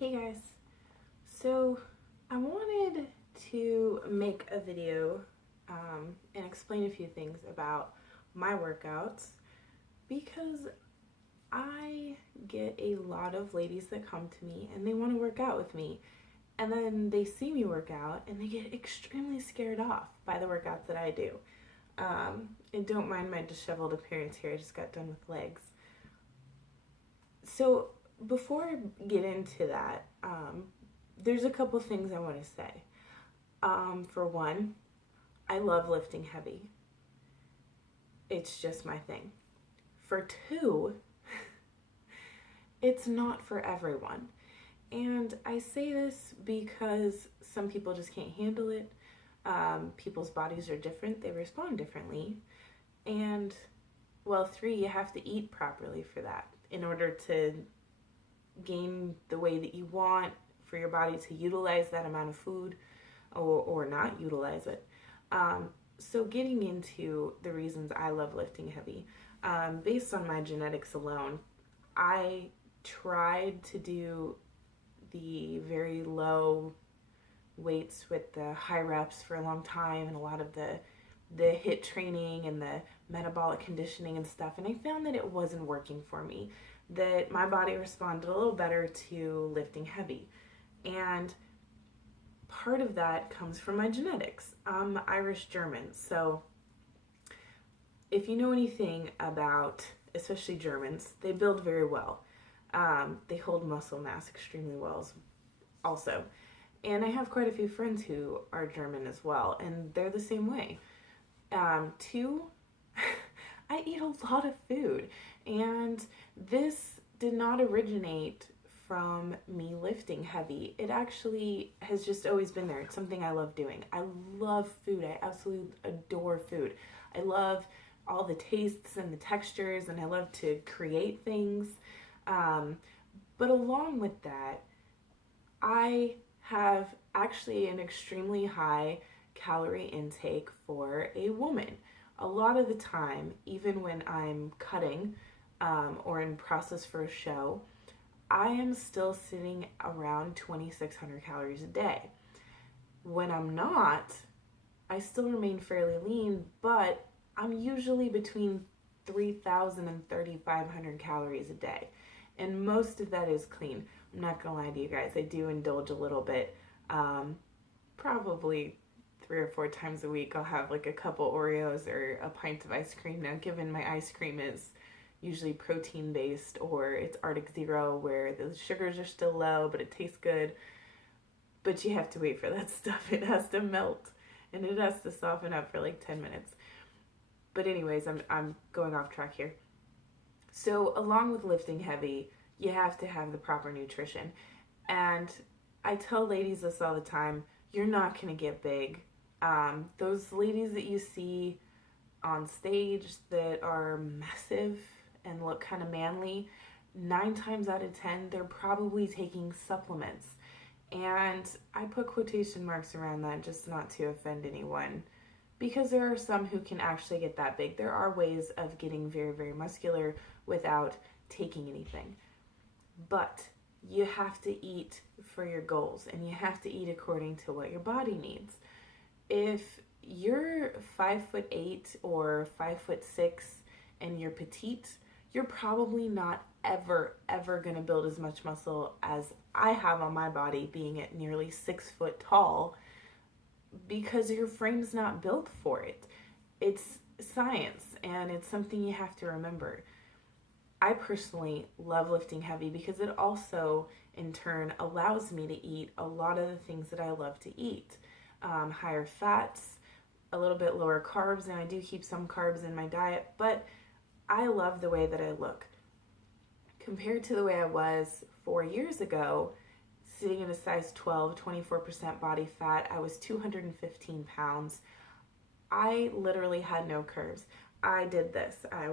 Hey guys, so I wanted to make a video and explain a few things about my workouts because I get a lot of ladies that come to me and they want to work out with me, and then they see me work out and they get extremely scared off by the workouts that I do. And don't mind my disheveled appearance here, I just got done with legs. So before I get into that, there's a couple things I want to say. For one, I love lifting heavy. It's just my thing. For two, it's not for everyone. And I say this because some people just can't handle it. People's bodies are different, they respond differently. And, well, three, you have to eat properly for that in order to gain the way that you want, for your body to utilize that amount of food or not utilize it. So getting into the reasons I love lifting heavy, based on my genetics alone, I tried to do the very low weights with the high reps for a long time, and a lot of the HIIT training and the metabolic conditioning and stuff, and I found that it wasn't working for me, that my body responded a little better to lifting heavy. And part of that comes from my genetics. I'm Irish German, so if you know anything about, especially Germans, they build very well. They hold muscle mass extremely well also. And I have quite a few friends who are German as well, and they're the same way. Two, I eat a lot of food, and this did not originate from me lifting heavy. It actually has just always been there. It's something I love doing. I love food. I absolutely adore food. I love all the tastes and the textures, and I love to create things. But along with that, I have actually an extremely high calorie intake for a woman. A lot of the time, even when I'm cutting or in process for a show, I am still sitting around 2,600 calories a day. When I'm not, I still remain fairly lean, but I'm usually between 3,000 and 3,500 calories a day. And most of that is clean. I'm not gonna lie to you guys, I do indulge a little bit. Probably 3 or 4 times a week I'll have like a couple Oreos or a pint of ice cream. Now, given my ice cream is usually protein based, or it's Arctic Zero where the sugars are still low but it tastes good, but you have to wait for that stuff. It has to melt and it has to soften up for like 10 minutes. But anyways, I'm going off track here. So along with lifting heavy, you have to have the proper nutrition. And I tell ladies this all the time, you're not going to get big. Those ladies that you see on stage that are massive and look kind of manly, 9 times out of 10, they're probably taking supplements. And I put quotation marks around that just not to offend anyone, because there are some who can actually get that big. There are ways of getting very, very muscular without taking anything. But you have to eat for your goals, and you have to eat according to what your body needs. If you're 5'8" or 5'6" and you're petite, you're probably not ever gonna build as much muscle as I have on my body, being at nearly 6 foot tall, because your frame's not built for it. It's science, and it's something you have to remember. I personally love lifting heavy because it also, in turn, allows me to eat a lot of the things that I love to eat. Higher fats, a little bit lower carbs, and I do keep some carbs in my diet, but I love the way that I look. Compared to the way I was 4 years ago, sitting at a size 12, 24% body fat, I was 215 pounds. I literally had no curves. I did this. I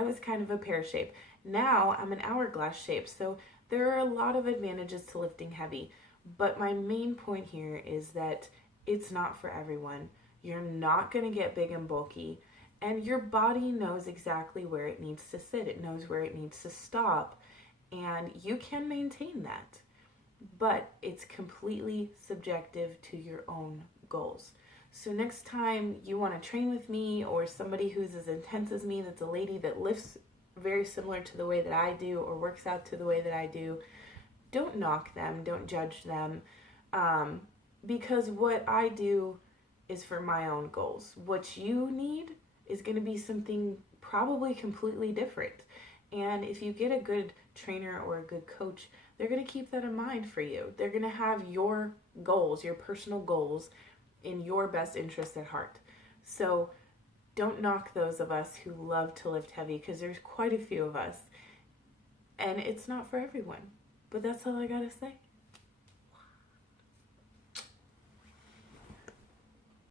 was kind of a pear shape. Now I'm an hourglass shape, so there are a lot of advantages to lifting heavy. But my main point here is that it's not for everyone. You're not going to get big and bulky, and your body knows exactly where it needs to sit. It knows where it needs to stop. and you can maintain that, but it's completely subjective to your own goals. So next time you want to train with me, or somebody who's as intense as me, that's a lady that lifts very similar to the way that I do or works out to the way that I do, don't knock them, don't judge them, because what I do is for my own goals. What you need is going to be something probably completely different. And if you get a good trainer or a good coach, they're going to keep that in mind for you. They're going to have your goals, your personal goals, in your best interest at heart. So don't knock those of us who love to lift heavy, because there's quite a few of us. And it's not for everyone. But that's all I gotta say.